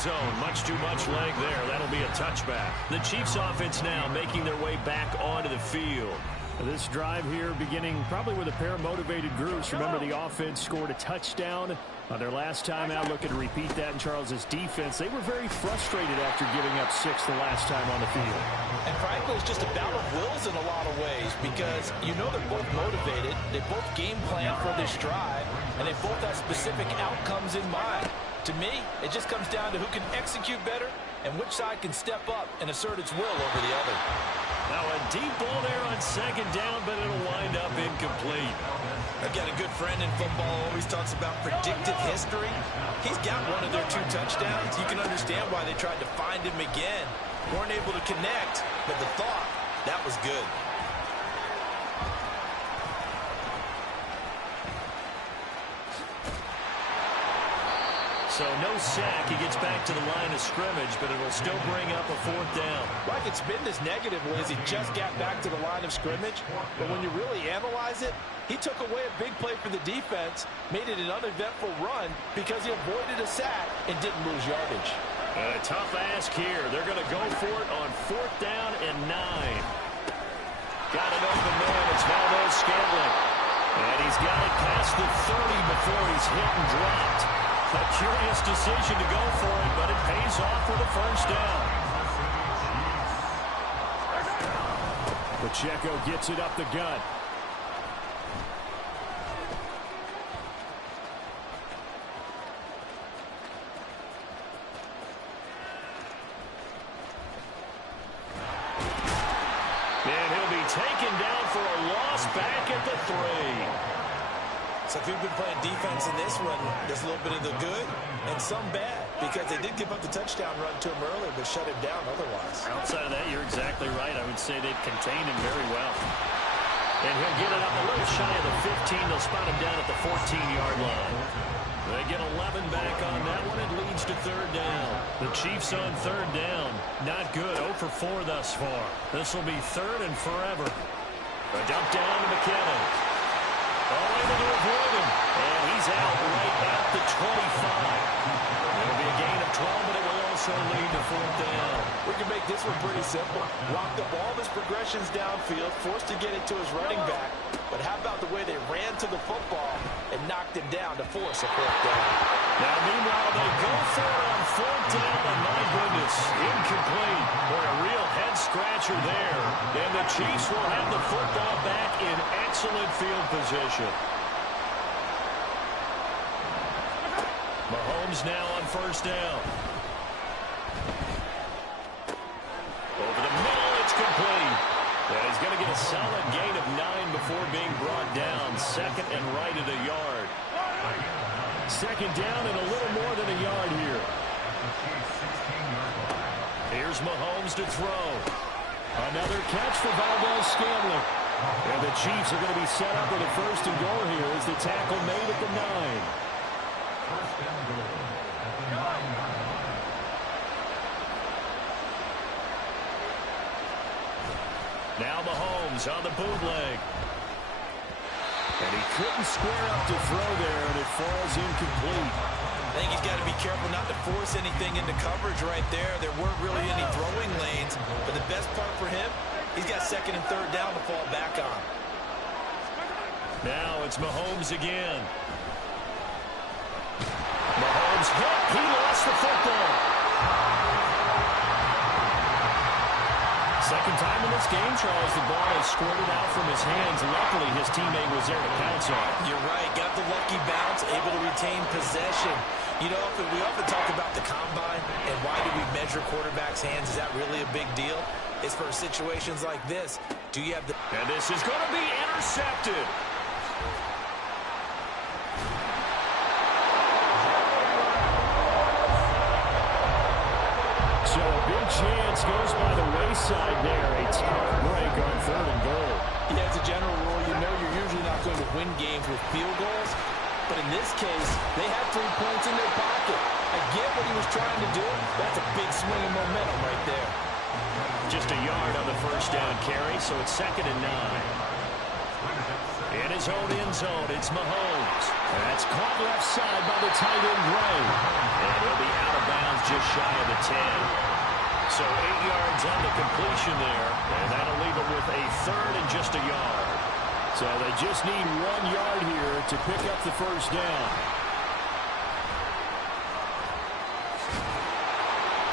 zone. Much too much leg there. That'll be a touchback. The Chiefs offense now making their way back onto the field. This drive here beginning probably with a pair of motivated groups. Remember, the offense scored a touchdown on their last time out. Looking to repeat that in Charles's defense. They were very frustrated after giving up 6 the last time on the field. And frankly, it's just a battle of wills in a lot of ways because you know they're both motivated. They both game plan for this drive, and they both have specific outcomes in mind. To me, it just comes down to who can execute better and which side can step up and assert its will over the other. Now a deep ball there on second down, but it'll wind up incomplete. I've got a good friend in football who always talks about predictive history. He's got one of their 2 touchdowns. You can understand why they tried to find him again. Weren't able to connect, but the thought, that was good. So no sack. He gets back to the line of scrimmage, but it'll still bring up a 4th down. Like it's been this negatively as he just got back to the line of scrimmage. But when you really analyze it, he took away a big play for the defense, made it an uneventful run because he avoided a sack and didn't lose yardage. A tough ask here. They're going to go for it on 4th down and 9. Got an open man. It's Valdez-Scantling. And he's got it past the 30 before he's hit and dropped. A curious decision to go for it, but it pays off with a 1st down. Pacheco gets it up the gut. And he'll be taken down for a loss back at the 3. So if you've been playing defense in this one, there's a little bit of the good and some bad because they did give up the touchdown run to him earlier but shut him down otherwise. Outside of that, you're exactly right. I would say they've contained him very well. And he'll get it up a little shy of the 15. They'll spot him down at the 14-yard line. They get 11 back on that one. It leads to 3rd down. The Chiefs on 3rd down. Not good. 0 for 4 thus far. This will be 3rd and forever. A dump down to McKinnon. Able to avoid him. And he's out right at the 25. It'll be a gain of 12, but it will also lead to 4th down. We can make this one pretty simple. Locked up all of his progressions downfield, forced to get it to his running back. But how about the way they ran to the football and knocked him down to force a 4th down? Now, meanwhile, they go for it on 4th down, and my goodness, incomplete. Boy, a real head-scratcher there. And the Chiefs will have the football back in excellent field position. Mahomes now on 1st down. Over the middle, it's complete. And he's going to get a solid gain of 9 before being brought down. 2nd and right at a yard. 2nd down and a little more than a yard here. Here's Mahomes to throw. Another catch for Valdez-Scantling. And the Chiefs are going to be set up with a 1st and goal here as the tackle made at the 9. Now Mahomes on the bootleg. And he couldn't square up to throw there, and it falls incomplete. I think he's got to be careful not to force anything into coverage right there. There weren't really any throwing lanes, but the best part for him, he's got 2nd and 3rd down to fall back on. Now it's Mahomes again. Mahomes hit. He lost the football. Second time in this game, Charles, the ball has squirted out from his hands. Luckily, his teammate was there to pounce on. You're right. Got the lucky bounce, able to retain possession. You know, we often talk about the combine and why do we measure quarterbacks' hands? Is that really a big deal? It's for situations like this. Do you have the... And this is going to be intercepted. So a big chance goes by the wayside there. A tough break on 3rd and goal. Yeah, as a general rule, you know you're usually not going to win games with field goals. But in this case, they had 3 points in their pocket. I get what he was trying to do. That's a big swing of momentum right there. Just a yard on the 1st down carry, so it's 2nd and 9. In his own end zone, it's Mahomes. That's caught left side by the tight end, Gray. And he'll be out of bounds just shy of the 10. So 8 yards on the completion there, and that'll leave it with a third and just a yard. So they just need 1 yard here to pick up the first down.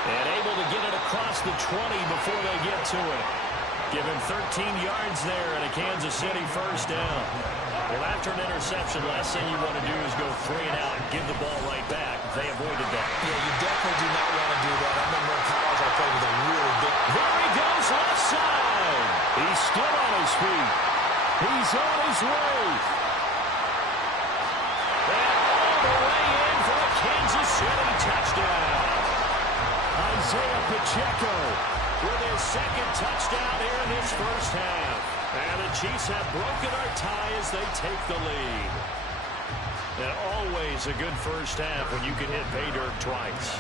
And able to get it across the 20 before they get to it. Give him 13 yards there and a Kansas City first down. Well, after an interception, last thing you want to do is go 3 and out and give the ball right back. They avoided that. Yeah, you definitely do not want to do that. I remember in college I played with a really big... There he goes, left side. He's still on his feet. He's on his way. And all the way in for a Kansas City touchdown. Isaiah Pacheco with his second touchdown here in this first half. And the Chiefs have broken our tie as they take the lead. And always a good first half when you can hit pay dirt twice.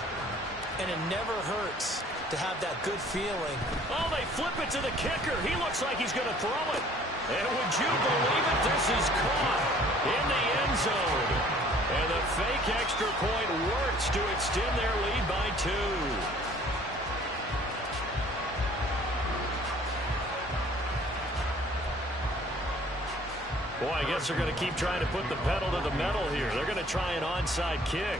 And it never hurts to have that good feeling. Oh, they flip it to the kicker. He looks like he's going to throw it. And would you believe it? This is caught in the end zone. And the fake extra point works to extend their lead by 2. Boy, I guess they're going to keep trying to put the pedal to the metal here. They're going to try an onside kick.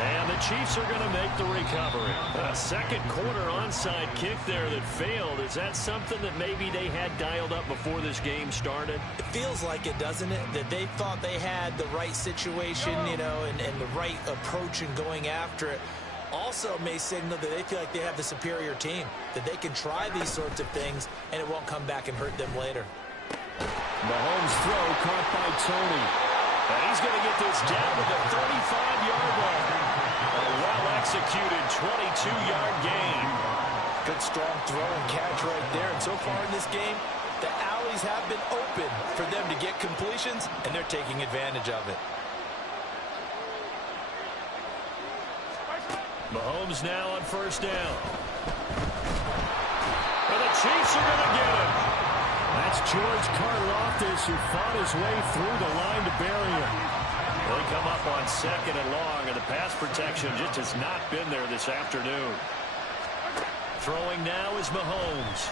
And the Chiefs are going to make the recovery. A second quarter onside kick there that failed. Is that something that maybe they had dialed up before this game started? It feels like it, doesn't it? That they thought they had the right situation, you know, and the right approach in going after it. Also may signal that they feel like they have the superior team, that they can try these sorts of things, and it won't come back and hurt them later. Mahomes' throw caught by Tony. And he's going to get this down to the 35-yard line. A well-executed 22-yard gain. Good strong throw and catch right there. And so far in this game, the alleys have been open for them to get completions, and they're taking advantage of it. Mahomes now on first down. And the Chiefs are going to get him. That's George Karlaftis, who fought his way through the line to bury him. They come up on second and long, and the pass protection just has not been there this afternoon. Throwing now is Mahomes.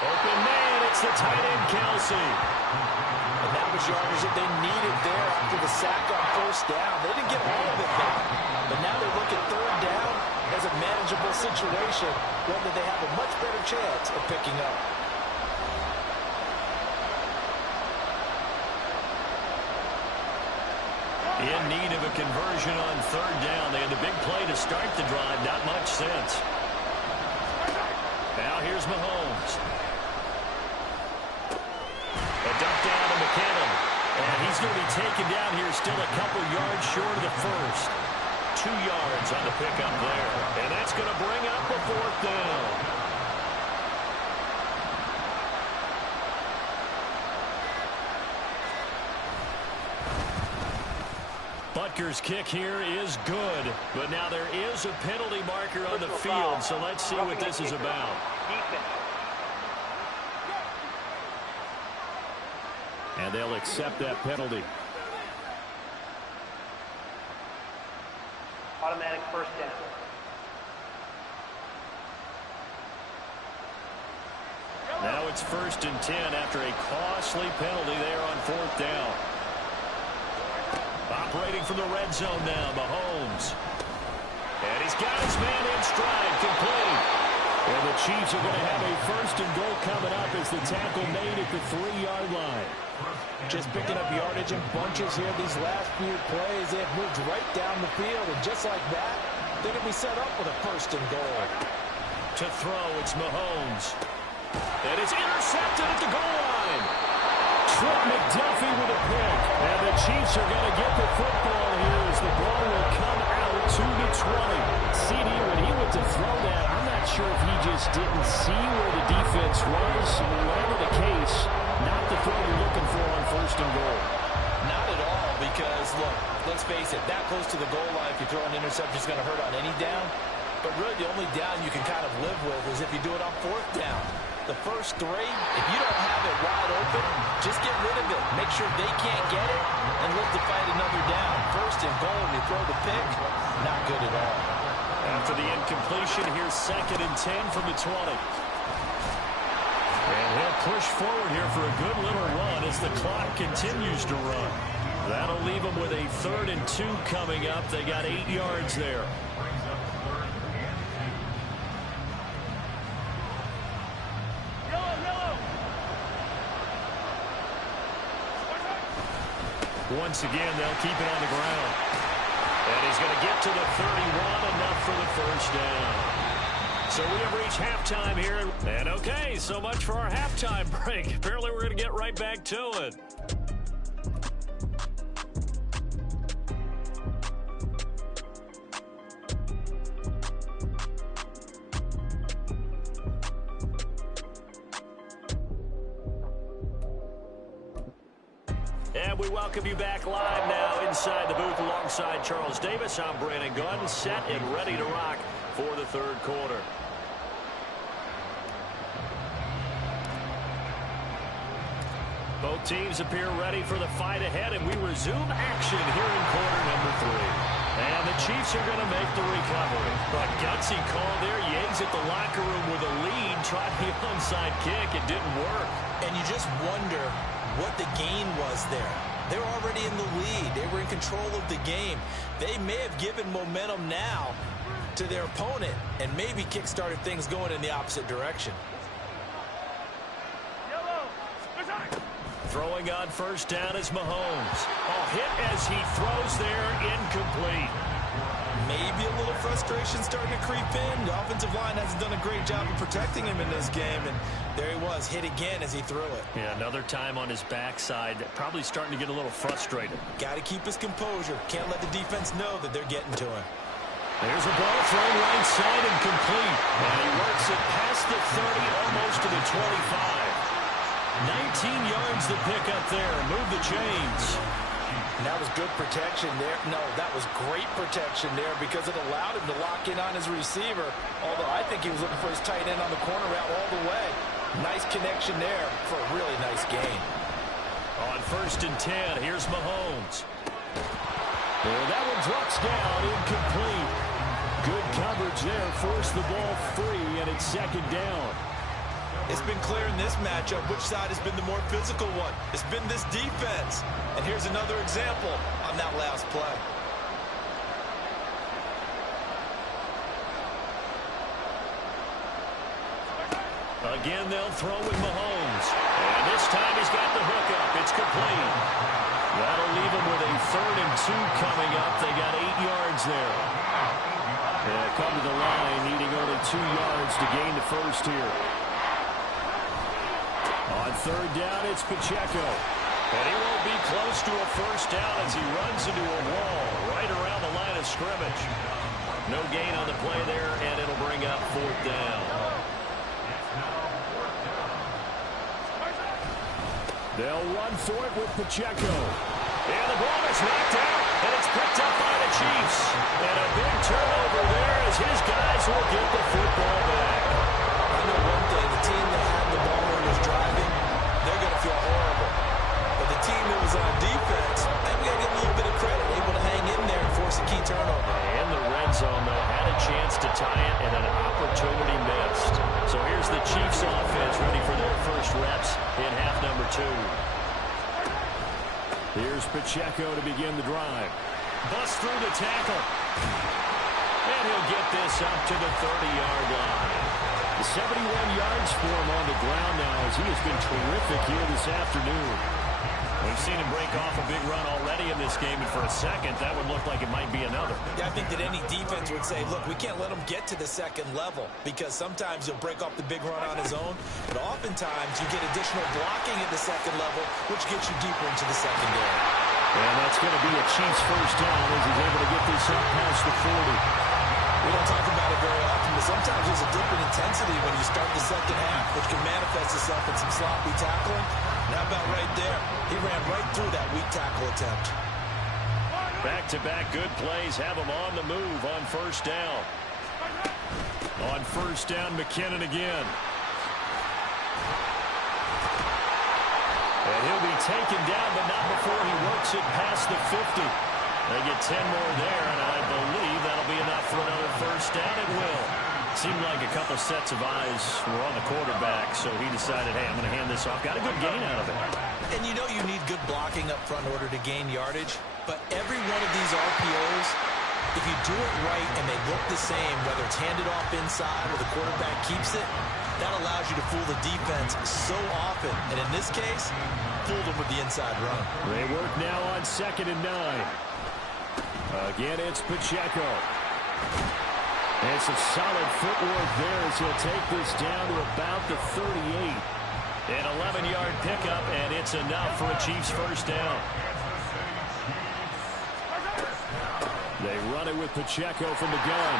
Open man, it's the tight end, Kelsey. And that was yardage that they needed there after the sack on first down. They didn't get all of it back, but now they look at third down as a manageable situation, one that they have a much better chance of picking up. In need of a conversion on third down. They had the big play to start the drive. Not much sense. Now here's Mahomes. A dump down to McKinnon. And he's going to be taken down here still a couple yards short of the first. 2 yards on the pickup there. And that's going to bring up the fourth down. Butker's kick here is good, but now there is a penalty marker on the field, so let's see what this is about. And they'll accept that penalty. Automatic first down. Now it's 1st and 10 after a costly penalty there on fourth down. Operating from the red zone now, Mahomes. And he's got his man in stride, complete. And the Chiefs are going to have a 1st and goal coming up as the tackle made at the 3-yard line. Just picking up yardage in bunches here these last few plays. They've moved right down the field, and just like that, they're going to be set up with a 1st and goal. To throw, it's Mahomes. And it's intercepted at the goal line. Trent McDuffie with a pick. And the Chiefs are going to get the football here as the ball will come out to the 20. CD, when he went to throw that, I'm not sure if he just didn't see where the defense was. Whatever the case, not the throw you're looking for on 1st and goal. Not at all, because, look, let's face it, that close to the goal line, if you throw an interception, it's going to hurt on any down. But really, the only down you can kind of live with is if you do it on 4th down. The first 3, if you don't have it wide open, just get rid of it. Make sure they can't get it and look to fight another down. 1st and goal, and you throw the pick, not good at all. After the incompletion, here's 2nd and 10 from the 20. And he'll push forward here for a good little run as the clock continues to run. That'll leave them with a 3rd and 2 coming up. They got 8 yards there. Once again, they'll keep it on the ground. And he's going to get to the 31, enough for the 1st down. So we have reached halftime here. And okay, so much for our halftime break. Apparently we're going to get right back to it. And we welcome you back live now inside the booth alongside Charles Davis. I'm Brandon Gunn, set and ready to rock for the 3rd quarter. Both teams appear ready for the fight ahead, and we resume action here in quarter number 3. And the Chiefs are going to make the recovery. A gutsy call there. Yates at the locker room with a lead. Tried the onside kick. It didn't work. And you just wonder what the gain was there. They're already in the lead. They were in control of the game. They may have given momentum now to their opponent and maybe kick-started things going in the opposite direction. Throwing on 1st down is Mahomes. Hit as he throws there, incomplete. Maybe a little frustration starting to creep in. The offensive line hasn't done a great job of protecting him in this game, and there he was, hit again as he threw it. Yeah, another time on his backside, probably starting to get a little frustrated. Got to keep his composure. Can't let the defense know that they're getting to him. There's a ball thrown right side and complete. And he works it past the 30, almost to the 25. 19 yards to pick up there. Move the chains. And that was good protection there. No, that was great protection there because it allowed him to lock in on his receiver. Although I think he was looking for his tight end on the corner route all the way. Nice connection there for a really nice gain. On 1st and 10, here's Mahomes. And that one drops down, incomplete. Good coverage there, forced the ball free, and it's 2nd down. It's been clear in this matchup which side has been the more physical one. It's been this defense. And here's another example on that last play. Again, they'll throw with Mahomes. And this time he's got the hook up. It's complete. That'll leave him with a 3rd and 2 coming up. They got 8 yards there. Come to the line, needing only 2 yards to gain the 1st here. On 3rd down, it's Pacheco. And he won't be close to a 1st down as he runs into a wall right around the line of scrimmage. No gain on the play there, and it'll bring up 4th down. They'll run for it with Pacheco. And the ball is knocked out, and it's picked up by the Chiefs. And a big turnover there as his guys will get the football back. I know one thing, the team that had the ball and was driving, they're going to feel horrible. But the team that was on defense, they've got to get a little bit of credit, able to hang in there and force a key turnover. In the red zone, though, had a chance to tie it and an opportunity missed. So here's the Chiefs offense ready for their first reps in half number 2. Here's Pacheco to begin the drive. Bust through the tackle. And he'll get this up to the 30-yard line. 71 yards for him on the ground now as he has been terrific here this afternoon. We've seen him break off a big run already in this game, and for a second, that would look like it might be another. Yeah, I think that any defense would say, look, we can't let him get to the 2nd level because sometimes he'll break off the big run on his own, but oftentimes you get additional blocking at the 2nd level, which gets you deeper into the secondary. And that's going to be a Chiefs 1st down as he's able to get this up past the 40. We don't talk about it very often, but sometimes there's a dip in intensity when you start the 2nd half, which can manifest itself in some sloppy tackling. And how about right there? He ran right through that weak tackle attempt. Back-to-back good plays have him on the move on 1st down. On first down, McKinnon again. And he'll be taken down, but not before he works it past the 50. They get 10 more there, and I believe that'll be enough for another first down. It will. Seemed like a couple sets of eyes were on the quarterback, so he decided, hey, I'm going to hand this off. Got a good gain out of it. And you know you need good blocking up front in order to gain yardage, but every one of these RPOs, if you do it right and they look the same, whether it's handed off inside or the quarterback keeps it, that allows you to fool the defense so often. And in this case, fooled them with the inside run. They work now on 2nd and 9. Again, it's Pacheco. And some solid footwork there as he'll take this down to about the 38. An 11-yard pickup, and it's enough for a Chiefs first down. They run it with Pacheco from the gun.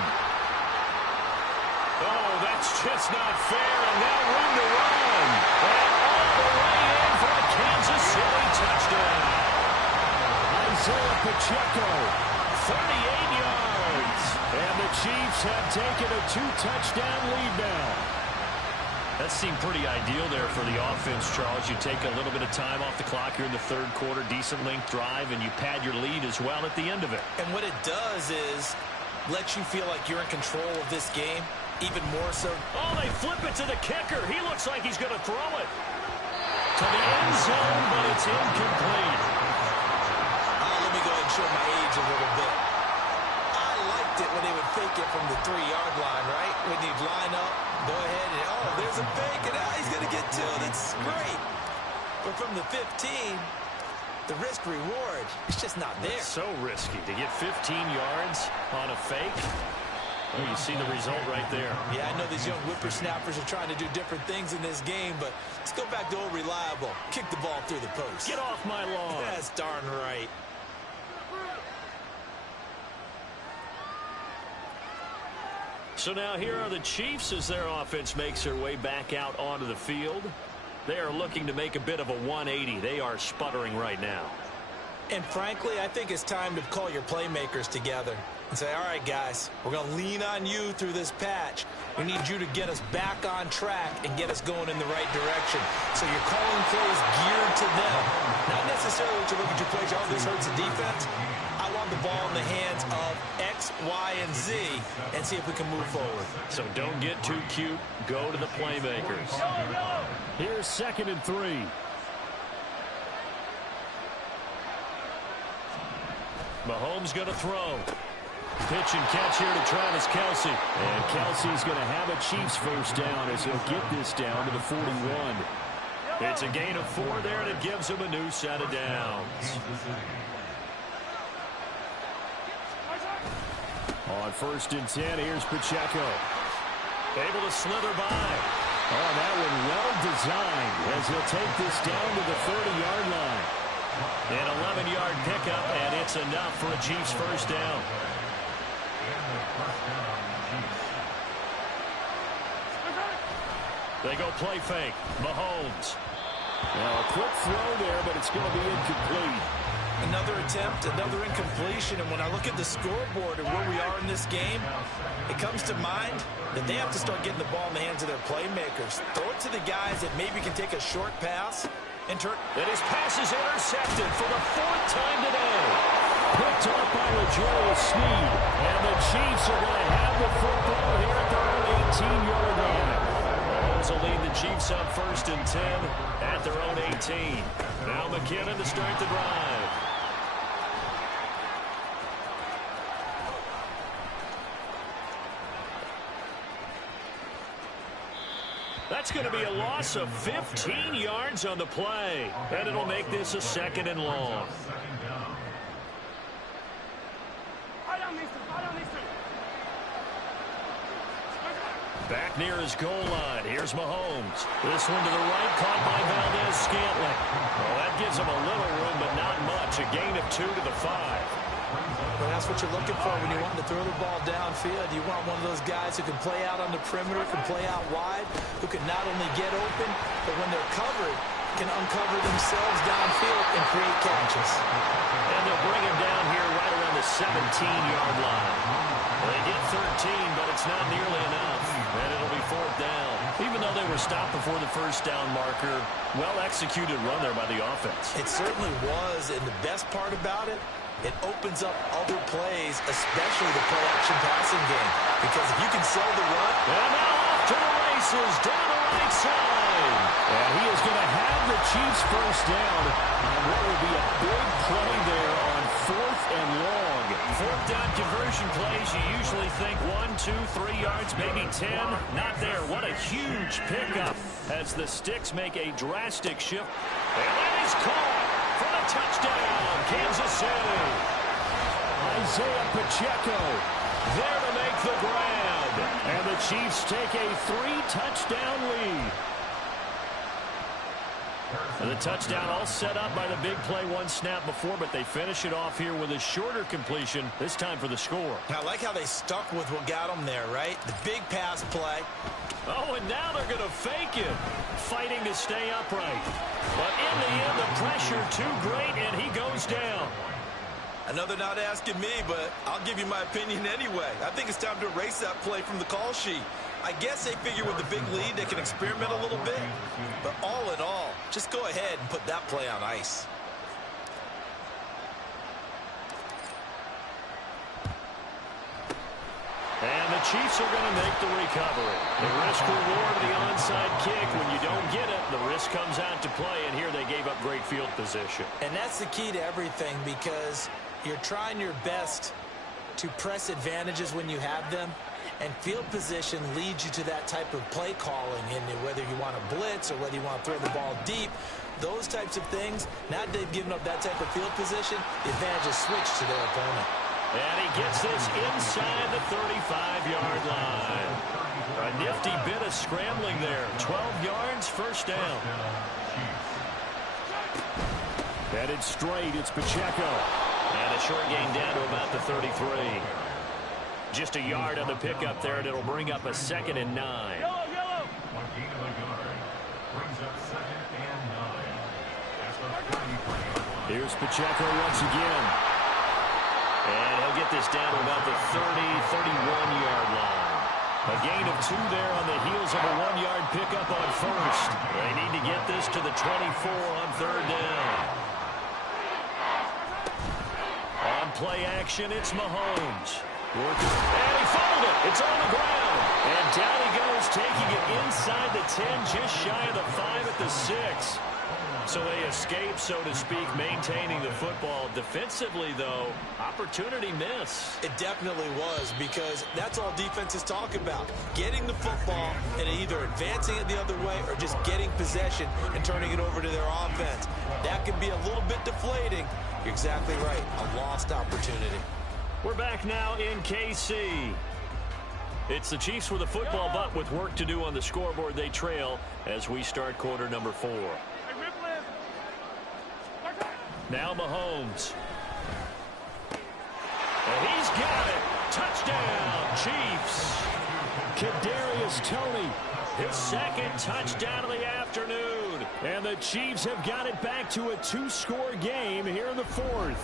Oh, that's just not fair, and now room to run. And all the way in for a Kansas City touchdown. Isaiah Pacheco, 38 yards. And the Chiefs have taken a 2-touchdown lead now. That seemed pretty ideal there for the offense, Charles. You take a little bit of time off the clock here in the third quarter, decent length drive, and you pad your lead as well at the end of it. And what it does is let you feel like you're in control of this game, even more so. Oh, they flip it to the kicker. He looks like he's going to throw it to the end zone, but it's incomplete. Let me go ahead and show my age a little bit. I liked it when they would fake it from the 3-yard line, right? When you'd line up, go ahead and, oh, there's a fake, and now he's going to get 2. That's great. But from the 15, the risk-reward, it's just not there. It's so risky to get 15 yards on a fake. Well, you see the result right there. Yeah, I know these young whippersnappers are trying to do different things in this game, but let's go back to old reliable. Kick the ball through the post. Get off my lawn. That's darn right. So now here are the Chiefs as their offense makes their way back out onto the field. They are looking to make a bit of a 180. They are sputtering right now. And frankly, I think it's time to call your playmakers together and say, all right, guys, we're going to lean on you through this patch. We need you to get us back on track and get us going in the right direction. So you're calling plays geared to them. Not necessarily to look at your plays, oh, this hurts the defense. I want the ball in the hands of X, Y, and Z and see if we can move forward. So don't get too cute. Go to the playmakers. Here's 2nd and 3. Mahomes going to throw. Pitch and catch here to Travis Kelce. And Kelce's going to have a Chiefs first down as he'll get this down to the 41. It's a gain of 4 there, and it gives him a new set of downs. On 1st and 10, here's Pacheco. Able to slither by. Oh, that one well designed as he'll take this down to the 30-yard line. An 11-yard pickup, and it's enough for a Chiefs first down. They go play fake. Mahomes. Now a quick throw there, but it's going to be incomplete. Another attempt, another incompletion, and when I look at the scoreboard and where we are in this game, it comes to mind that they have to start getting the ball in the hands of their playmakers. Throw it to the guys that maybe can take a short pass and turn. And his pass is intercepted for the 4th time today. Picked up by L'Jarius Sneed, and the Chiefs are going to have the football here at their own 18-yard line. Mahomes will lead the Chiefs up 1st and 10 at their own 18. Now McKinnon to start the drive. That's going to be a loss of 15 yards on the play. And it'll make this a 2nd and long. Back near his goal line. Here's Mahomes. This one to the right, caught by Valdez-Scantling. Well, that gives him a little room, but not much. A gain of 2 to the 5. Well, that's what you're looking for when you want to throw the ball downfield. You want one of those guys who can play out on the perimeter, can play out wide, who can not only get open, but when they're covered, can uncover themselves downfield and create catches. And they'll bring him down here right around the 17-yard line. They get 13, but it's not nearly enough, and it'll be fourth down. Even though they were stopped before the first down marker, well-executed run there by the offense. It certainly was, and the best part about it, it opens up other plays, especially the play-action passing game. Because if you can sell the run... And now off to the races, down the right side. And he is going to have the Chiefs first down on what will be a big play there on 4th and long. Fourth down conversion plays, you usually think 1, 2, 3 yards, maybe 10. Not there. What a huge pickup as the Sticks make a drastic shift. And that is caught for the touchdown, Kansas City. Isaiah Pacheco There to make the grab. and the Chiefs take a 3-touchdown lead. And the touchdown all set up by the big play one snap before, but they finish it off here with a shorter completion, this time for the score. I like how they stuck with what got them there, right? The big pass play. Oh, and now they're going to fake it, fighting to stay upright. But in the end, the pressure too great, and he goes down. I know they're not asking me, but I'll give you my opinion anyway. I think it's time to erase that play from the call sheet. I guess they figure with the big lead they can experiment a little bit. But all in all, just go ahead and put that play on ice. And the Chiefs are going to make the recovery. The risk-reward of the onside kick. When you don't get it, the risk comes out to play, and here they gave up great field position. And that's the key to everything, because you're trying your best to press advantages when you have them, and field position leads you to that type of play calling, and whether you want to blitz or whether you want to throw the ball deep, those types of things. Now that they've given up that type of field position, the advantage is switched to their opponent. And he gets this inside the 35-yard line. A nifty bit of scrambling there. 12 yards, first down. Headed straight, it's Pacheco. And a short gain down to about the 33. Just a yard on the pickup there, and it'll bring up a 2nd and 9. Here's Pacheco once again. And he'll get this down to about the 31-yard line. A gain of 2 there on the heels of a 1-yard pickup on first. They need to get this to the 24 on 3rd down. On play action, it's Mahomes. And he fumbled it. It's on the ground. And down he goes, taking it inside the 10, just shy of the 5 at the 6. So they escape, so to speak, maintaining the football. Defensively, though, opportunity miss. It definitely was, because that's all defenses talk about. Getting the football and either advancing it the other way or just getting possession and turning it over to their offense. That can be a little bit deflating. You're exactly right. A lost opportunity. We're back now in KC. It's the Chiefs with the football, but with work to do on the scoreboard, they trail as we start quarter number 4. Now Mahomes. And he's got it. Touchdown, Chiefs. Kadarius Toney. His 2nd touchdown of the afternoon. And the Chiefs have got it back to a 2-score game here in the 4th.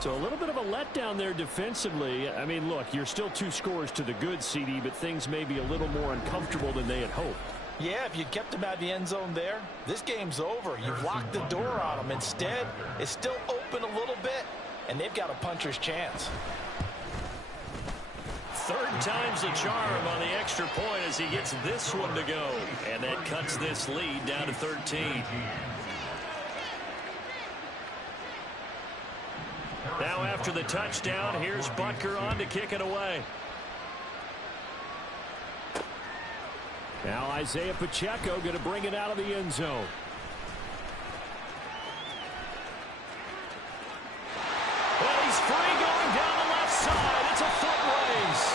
So a little bit of a letdown there defensively. I mean, look, you're still 2 scores to the good, CD, but things may be a little more uncomfortable than they had hoped. Yeah, if you kept them out of the end zone there, this game's over. You've locked the door on them. Instead, it's still open a little bit, and they've got a puncher's chance. 3rd time's the charm on the extra point as he gets this one to go. And that cuts this lead down to 13. Now after the touchdown, here's Butker on to kick it away. Now Isaiah Pacheco going to bring it out of the end zone. And he's free going down the left side. It's a foot race.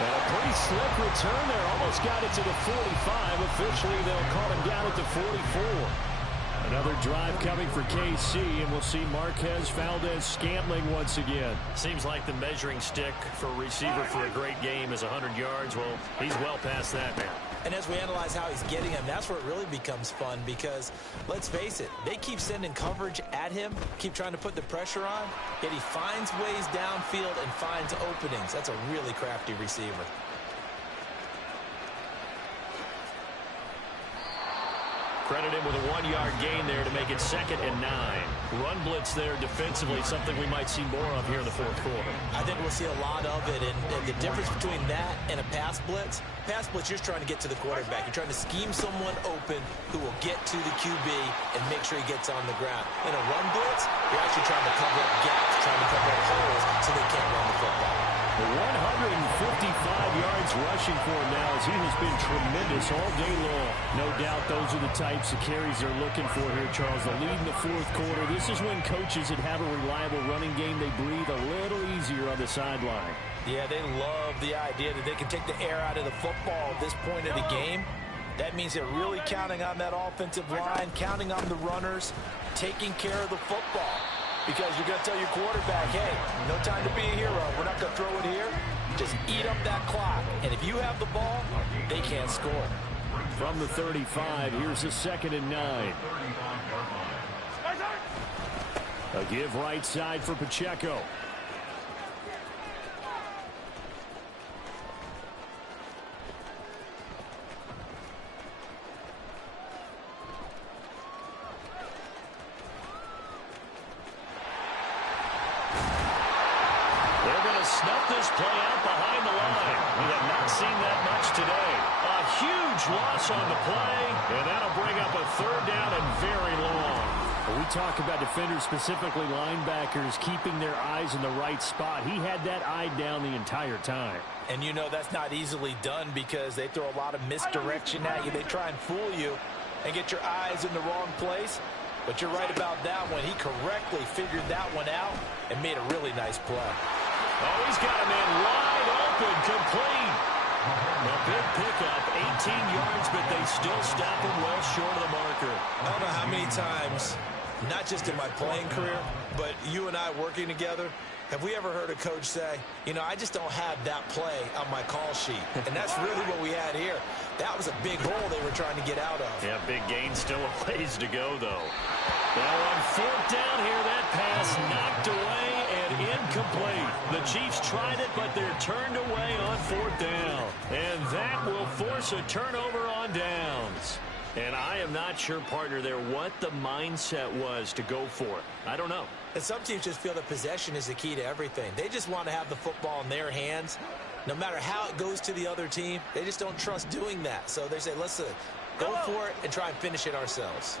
And a pretty slick return there. Almost got it to the 45. Officially, they'll call him down at the 44. Another drive coming for KC, and we'll see Marquez Valdez-Scantling once again. Seems like the measuring stick for a receiver for a great game is 100 yards. Well, he's well past that now. And as we analyze how he's getting him, that's where it really becomes fun because, let's face it, they keep sending coverage at him, keep trying to put the pressure on, yet he finds ways downfield and finds openings. That's a really crafty receiver. Credit him with a 1-yard gain there to make it 2nd and 9. Run blitz there defensively, something we might see more of here in the fourth quarter. I think we'll see a lot of it, and the difference between that and a pass blitz, you're just trying to get to the quarterback. You're trying to scheme someone open who will get to the QB and make sure he gets on the ground. In a run blitz, you're actually trying to cover up gaps, trying to cover up holes so they can't run the football. 155 yards rushing for him now as he has been tremendous all day long. No doubt those are the types of carries they're looking for here, Charles. The lead in the fourth quarter. This is when coaches that have a reliable running game, they breathe a little easier on the sideline. Yeah, they love the idea that they can take the air out of the football at this point of the game. That means they're really counting on that offensive line, counting on the runners, taking care of the football. Because you're going to tell your quarterback, hey, no time to be a hero. We're not going to throw it here. Just eat up that clock. And if you have the ball, they can't score. From the 35, here's a 2nd and 9. A give right side for Pacheco. Snuff this play out behind the line. We have not seen that much today. A huge loss on the play, and that'll bring up a 3rd down and very long. We talk about defenders, specifically linebackers, keeping their eyes in the right spot. He had that eye down the entire time. And you know that's not easily done because they throw a lot of misdirection at you. They try and fool you and get your eyes in the wrong place. But you're right about that one. He correctly figured that one out and made a really nice play. Oh, he's got a man wide open, complete. A big pickup, 18 yards, but they still stop him well short of the marker. I don't know how many times, not just in my playing career, but you and I working together, have we ever heard a coach say, you know, I just don't have that play on my call sheet. And that's really what we had here. That was a big hole they were trying to get out of. Yeah, big gain, still a ways to go, though. Now on 4th down here, that pass knocked away and incomplete. The Chiefs tried it, but they're turned away on 4th down. And that will force a turnover on downs. And I am not sure, partner, there what the mindset was to go for it. I don't know. And some teams just feel that possession is the key to everything. They just want to have the football in their hands. No matter how it goes to the other team, they just don't trust doing that. So they say, let's go for it and try and finish it ourselves.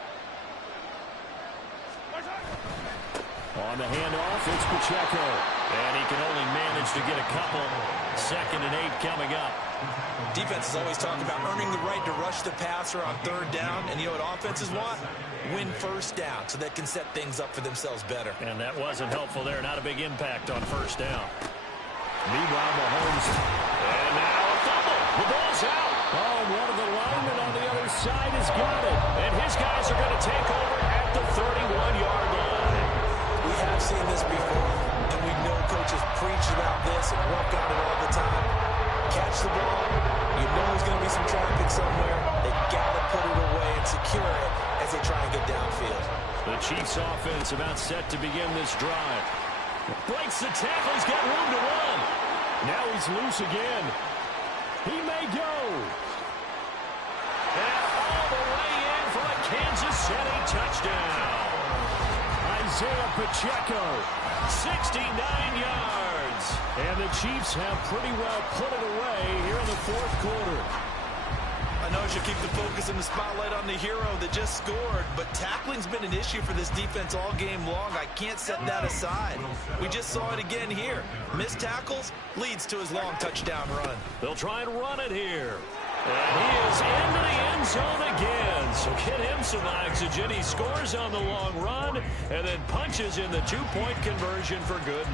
On the handoff, it's Pacheco. And he can only manage to get a couple. 2nd and 8 coming up. Defense is always talking about earning the right to rush the passer on 3rd down. And you know what offenses want? Win 1st down so they can set things up for themselves better. And that wasn't helpful there. Not a big impact on 1st down. Meanwhile, Mahomes. And now a fumble. The ball's out. Oh, one of the linemen on the other side has got it. And his guys are going to take over at the 31-yard line. We have seen this before, and we know coaches preach about this and work on it all the time. Catch the ball. You know there's going to be some traffic somewhere. They got to put it away and secure it as they try and get downfield. The Chiefs offense about set to begin this drive. Breaks the tackle. He's got room to run. Now he's loose again. He may go. And all the way in for a Kansas City touchdown. Isaiah Pacheco. 69 yards. And the Chiefs have pretty well put it away here in the 4th quarter. I know I should keep the focus and the spotlight on the hero that just scored, but tackling's been an issue for this defense all game long. I can't set that aside. We just saw it again here. Missed tackles leads to his long touchdown run. They'll try and run it here. And he is into the end zone again. So get him some oxygen. He scores on the long run and then punches in the 2-point conversion for good.